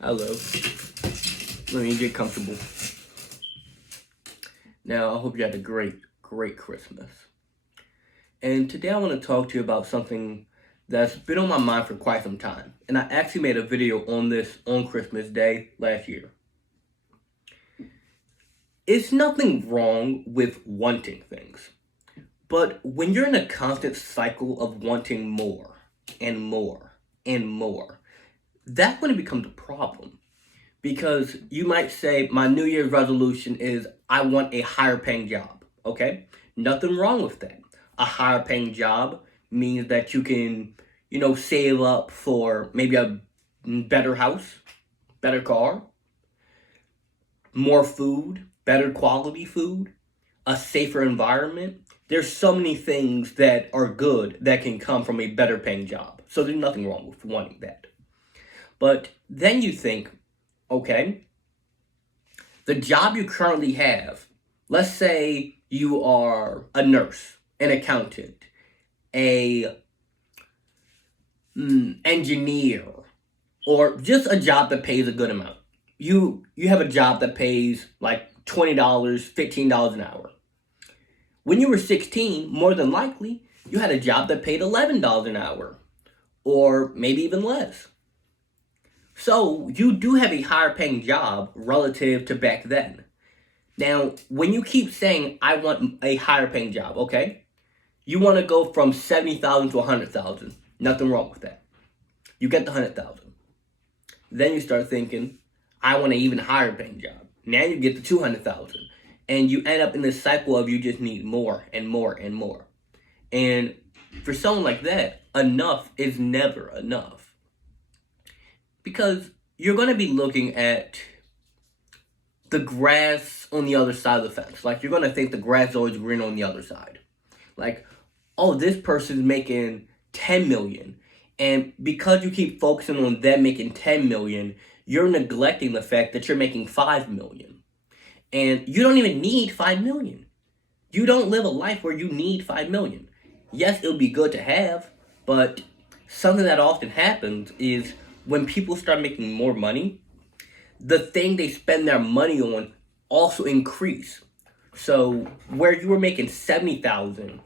Hello. Let me get comfortable. Now, I hope you had a great Christmas. And today I want to talk to you about something that's been on my mind for quite some time. And I actually made a video on this on Christmas Day last year. It's nothing wrong with wanting things. But when you're in a constant cycle of wanting more and more and more, that's when it becomes a problem. Because you might say, my New Year's resolution is I want a higher paying job. Okay? Nothing wrong with that. A higher paying job means that you can, save up for maybe a better house, better car, more food, better quality food, a safer environment. There's so many things that are good that can come from a better paying job. So there's nothing wrong with wanting that. But then you think, okay, the job you currently have, let's say you are a nurse, an accountant, a engineer, or just a job that pays a good amount. You have a job that pays like $20, $15 an hour. When you were 16, more than likely, you had a job that paid $11 an hour, or maybe even less. So you do have a higher paying job relative to back then. Now, when you keep saying, I want a higher paying job, okay? You want to go from 70,000 to 100,000. Nothing wrong with that. You get the 100,000. Then you start thinking, I want an even higher paying job. Now you get the 200,000. And you end up in this cycle of you just need more and more and more. And for someone like that, enough is never enough. Because you're going to be looking at the grass on the other side of the fence. Like, you're going to think the grass is always green on the other side. Like, oh, this person's making 10 million. And because you keep focusing on them making 10 million, you're neglecting the fact that you're making 5 million. And you don't even need 5 million. You don't live a life where you need 5 million. Yes, it would be good to have, but something that often happens is when people start making more money, the thing they spend their money on also increase. So where you were making 70,000,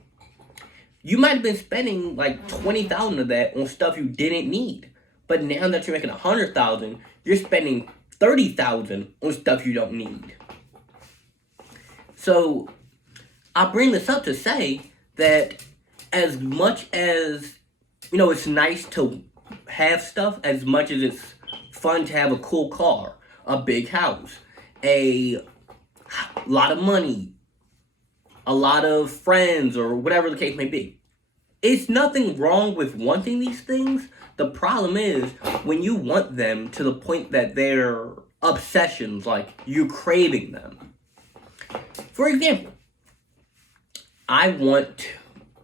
you might have been spending like 20,000 of that on stuff you didn't need. But now that you're making 100,000, you're spending 30,000 on stuff you don't need. So I bring this up to say that as much as it's nice to have stuff, as much as it's fun to have a cool car, a big house, a lot of money, a lot of friends, or whatever the case may be. It's nothing wrong with wanting these things. The problem is when you want them to the point that they're obsessions, like you craving them. For example,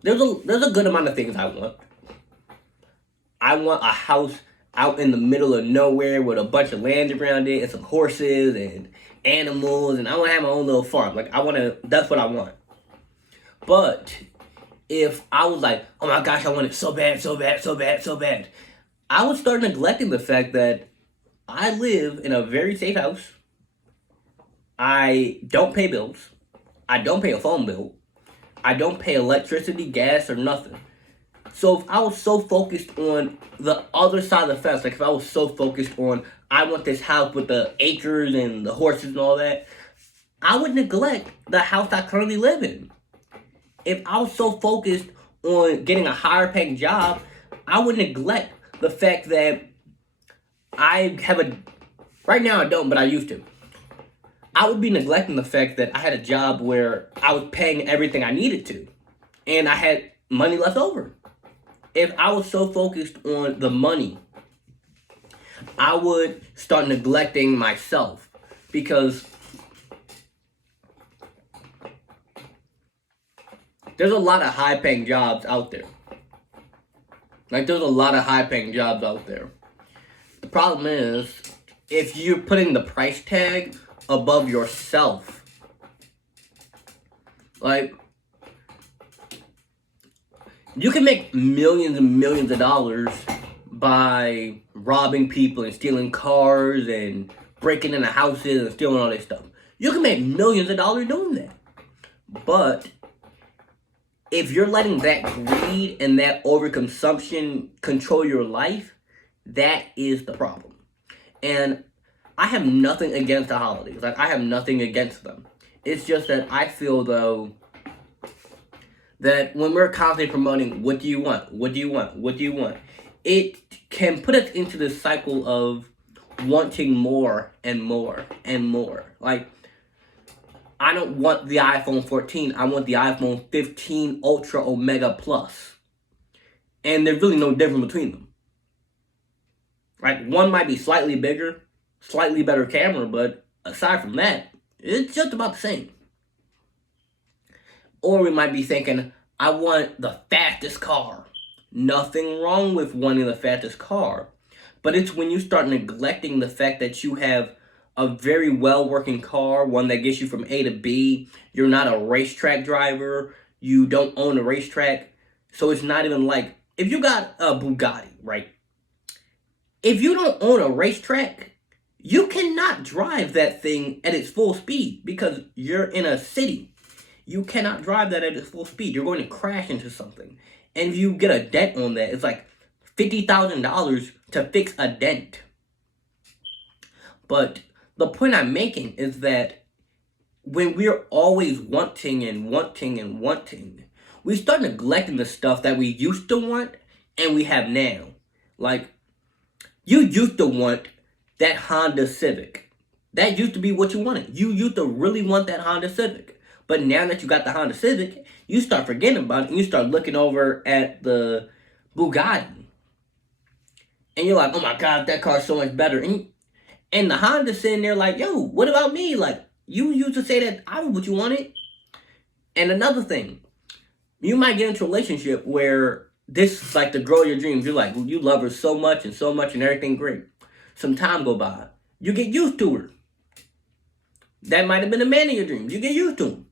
there's a good amount of things I want. I want a house out in the middle of nowhere with a bunch of land around it and some horses and animals, and I want to have my own little farm. That's what I want. But if I was like, oh my gosh, I want it so bad, so bad, so bad, so bad, I would start neglecting the fact that I live in a very safe house. I don't pay bills. I don't pay a phone bill. I don't pay electricity, gas, or nothing. So if I was so focused on the other side of the fence, like if I was so focused on, I want this house with the acres and the horses and all that, I would neglect the house I currently live in. If I was so focused on getting a higher paying job, I would neglect the fact that right now I don't, but I used to. I would be neglecting the fact that I had a job where I was paying everything I needed to, and I had money left over. If I was so focused on the money, I would start neglecting myself, because there's a lot of high-paying jobs out there. There's a lot of high-paying jobs out there. The problem is, if you're putting the price tag above yourself, you can make millions and millions of dollars by robbing people and stealing cars and breaking into houses and stealing all this stuff. You can make millions of dollars doing that. But if you're letting that greed and that overconsumption control your life, that is the problem. And I have nothing against the holidays. Like, I have nothing against them. It's just that I feel, though, that when we're constantly promoting, what do you want? What do you want? What do you want? It can put us into this cycle of wanting more and more and more. Like, I don't want the iPhone 14. I want the iPhone 15 Ultra Omega Plus. And there's really no difference between them. Right? One might be slightly bigger, slightly better camera, but aside from that, it's just about the same. Or we might be thinking, I want the fastest car. Nothing wrong with wanting the fastest car. But it's when you start neglecting the fact that you have a very well-working car, one that gets you from A to B. You're not a racetrack driver. You don't own a racetrack. So it's not even like, if you got a Bugatti, right? If you don't own a racetrack, you cannot drive that thing at its full speed because you're in a city. You cannot drive that at its full speed. You're going to crash into something. And if you get a dent on that, it's like $50,000 to fix a dent. But the point I'm making is that when we're always wanting and wanting and wanting, we start neglecting the stuff that we used to want and we have now. Like, you used to want that Honda Civic. That used to be what you wanted. You used to really want that Honda Civic. But now that you got the Honda Civic, you start forgetting about it and you start looking over at the Bugatti. And you're like, oh my God, that car's so much better. And the Honda's sitting there like, yo, what about me? Like, you used to say that I was what you wanted. And another thing, you might get into a relationship where this is like the girl of your dreams. You're like, you love her so much and everything great. Some time go by. You get used to her. That might have been the man of your dreams. You get used to him.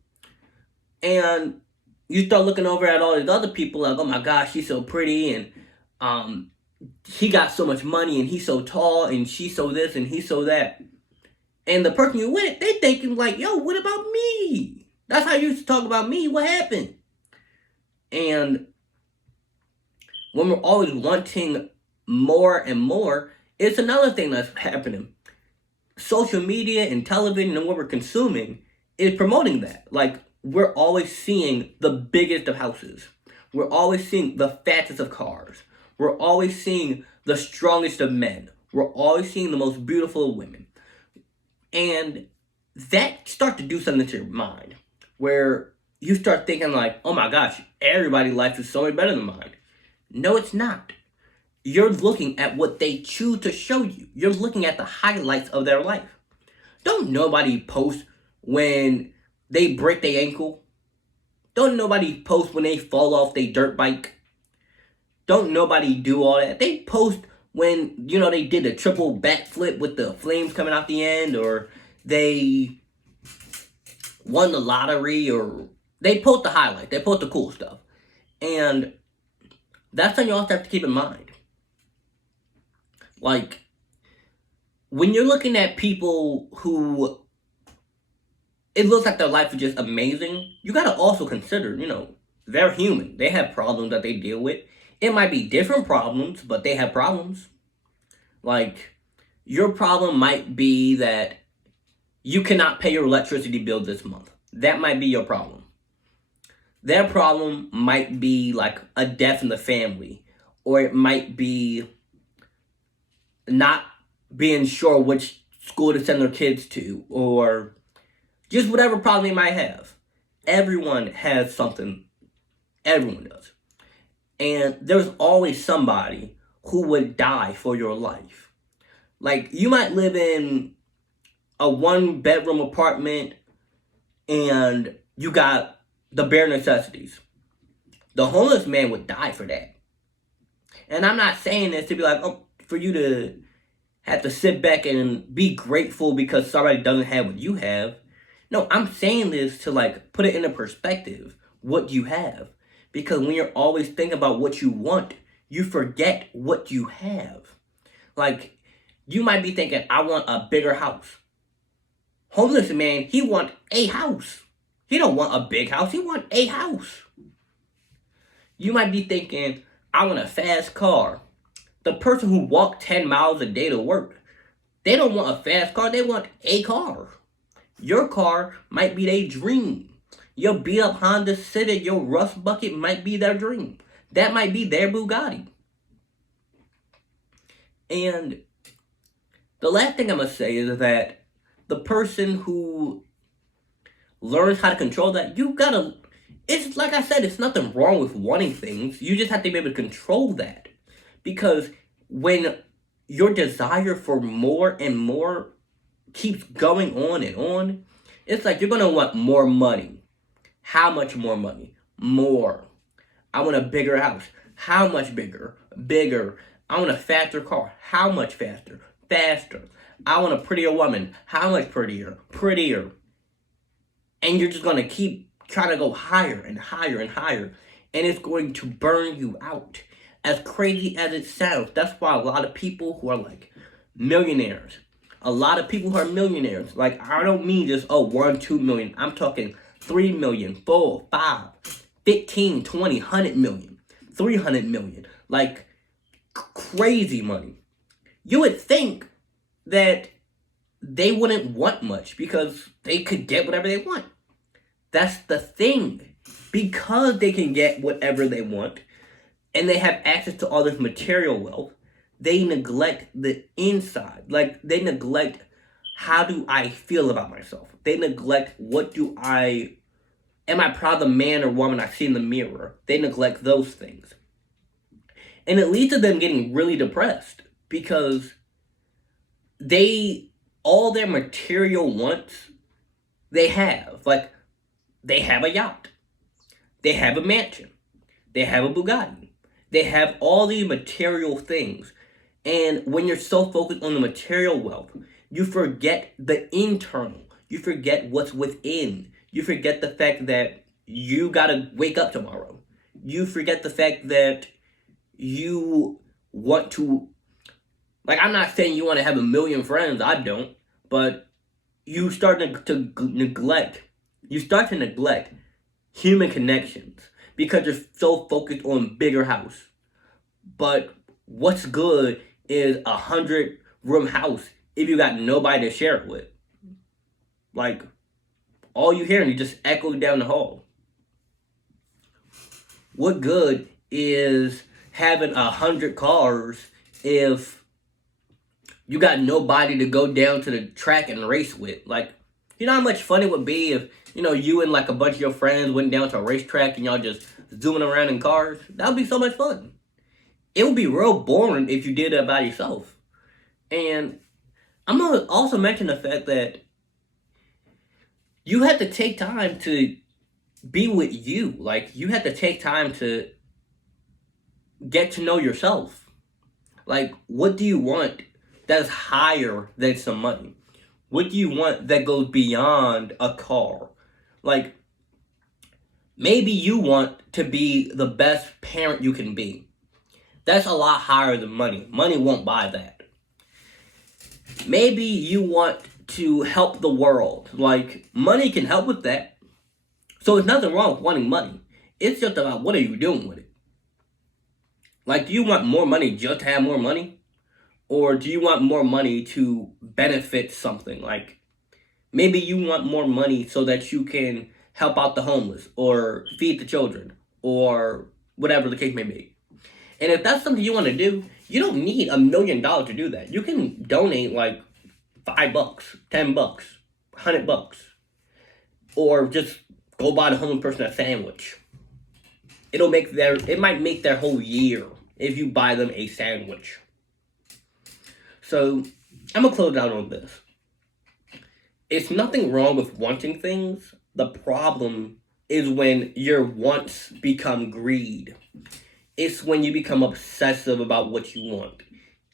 And you start looking over at all these other people like, oh my gosh, she's so pretty, and he got so much money, and he's so tall, and she's so this, and he's so that. And the person you with, they thinking like, yo, what about me? That's how you used to talk about me. What happened? And when we're always wanting more and more, it's another thing that's happening. Social media and television and what we're consuming is promoting that. Like, we're always seeing the biggest of houses. We're always seeing the fattest of cars. We're always seeing the strongest of men. We're always seeing the most beautiful of women. And that starts to do something to your mind, where you start thinking like, oh my gosh, everybody's life is so much better than mine. No, it's not. You're looking at what they choose to show you. You're looking at the highlights of their life. Don't nobody post when they break their ankle. Don't nobody post when they fall off their dirt bike. Don't nobody do all that. They post when, they did a triple backflip with the flames coming out the end, or they won the lottery, or they post the highlight. They post the cool stuff. And that's something you also have to keep in mind. Like, when you're looking at people who it looks like their life is just amazing, you gotta also consider, they're human. They have problems that they deal with. It might be different problems, but they have problems. Like, your problem might be that you cannot pay your electricity bill this month. That might be your problem. Their problem might be like a death in the family, or it might be not being sure which school to send their kids to, or just whatever problem they might have. Everyone has something. Everyone does. And there's always somebody who would die for your life. Like, you might live in a 1-bedroom apartment and you got the bare necessities. The homeless man would die for that. And I'm not saying this to be like, for you to have to sit back and be grateful because somebody doesn't have what you have. No, I'm saying this to put it into perspective. What you have. Because when you're always thinking about what you want, you forget what you have. Like, you might be thinking, I want a bigger house. Homeless man, he want a house. He don't want a big house, he want a house. You might be thinking, I want a fast car. The person who walked 10 miles a day to work, they don't want a fast car, they want a car. Your car might be their dream. Your beat up Honda Civic, your rust bucket might be their dream. That might be their Bugatti. And the last thing I'm going to say is that the person who learns how to control that, you gotta, it's like I said, it's nothing wrong with wanting things. You just have to be able to control that. Because when your desire for more and more keeps going on, it's like you're gonna want more money. How much more money? More. I want a bigger house. How much bigger? Bigger. I want a faster car. How much faster? Faster. I want a prettier woman. How much prettier? Prettier. And you're just gonna keep trying to go higher and higher and higher. And it's going to burn you out. As crazy as it sounds, that's why a lot of people who are like millionaires, a lot of people who are millionaires, like I don't mean just 1, 2 million. I'm talking 3 million, 4, 5, 15, 20, 100 million, 300 million, like crazy money. You would think that they wouldn't want much because they could get whatever they want. That's the thing. Because they can get whatever they want and they have access to all this material wealth, they neglect the inside. Like, they neglect, how do I feel about myself? They neglect, am I proud of the man or woman I see in the mirror? They neglect those things. And it leads to them getting really depressed because all their material wants, they have. Like, they have a yacht. They have a mansion. They have a Bugatti. They have all these material things. And when you're so focused on the material wealth, you forget the internal. You forget what's within. You forget the fact that you gotta wake up tomorrow. You forget the fact that you want to, like, I'm not saying you want to have a million friends. I don't. But you start to neglect human connections because you're so focused on bigger house. But what's good is 100-room house if you got nobody to share it with. Like, all you hear and you just echo down the hall. What good is having 100 cars if you got nobody to go down to the track and race with? Like, you know how much fun it would be if, you and like a bunch of your friends went down to a racetrack and y'all just zooming around in cars? That would be so much fun. It would be real boring if you did that by yourself. And I'm going to also mention the fact that you have to take time to be with you. Like, you have to take time to get to know yourself. Like, what do you want that's higher than some money? What do you want that goes beyond a car? Like, maybe you want to be the best parent you can be. That's a lot higher than money. Money won't buy that. Maybe you want to help the world. Like, money can help with that. So there's nothing wrong with wanting money. It's just about what are you doing with it. Like, do you want more money just to have more money? Or do you want more money to benefit something? Like, maybe you want more money so that you can help out the homeless or feed the children or whatever the case may be. And if that's something you want to do, you don't need $1 million to do that. You can donate like $5, $10, $100, or just go buy the homeless person a sandwich. It might make their whole year if you buy them a sandwich. So, I'm going to close out on this. It's nothing wrong with wanting things. The problem is when your wants become greed. It's when you become obsessive about what you want.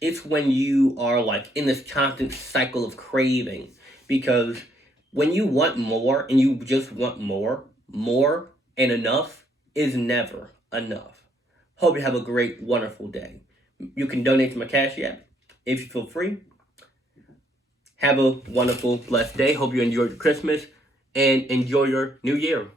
It's when you are like in this constant cycle of craving. Because when you want more and you just want more and enough is never enough. Hope you have a great, wonderful day. You can donate to my Cash App if you feel free. Have a wonderful, blessed day. Hope you enjoyed your Christmas and enjoy your new year.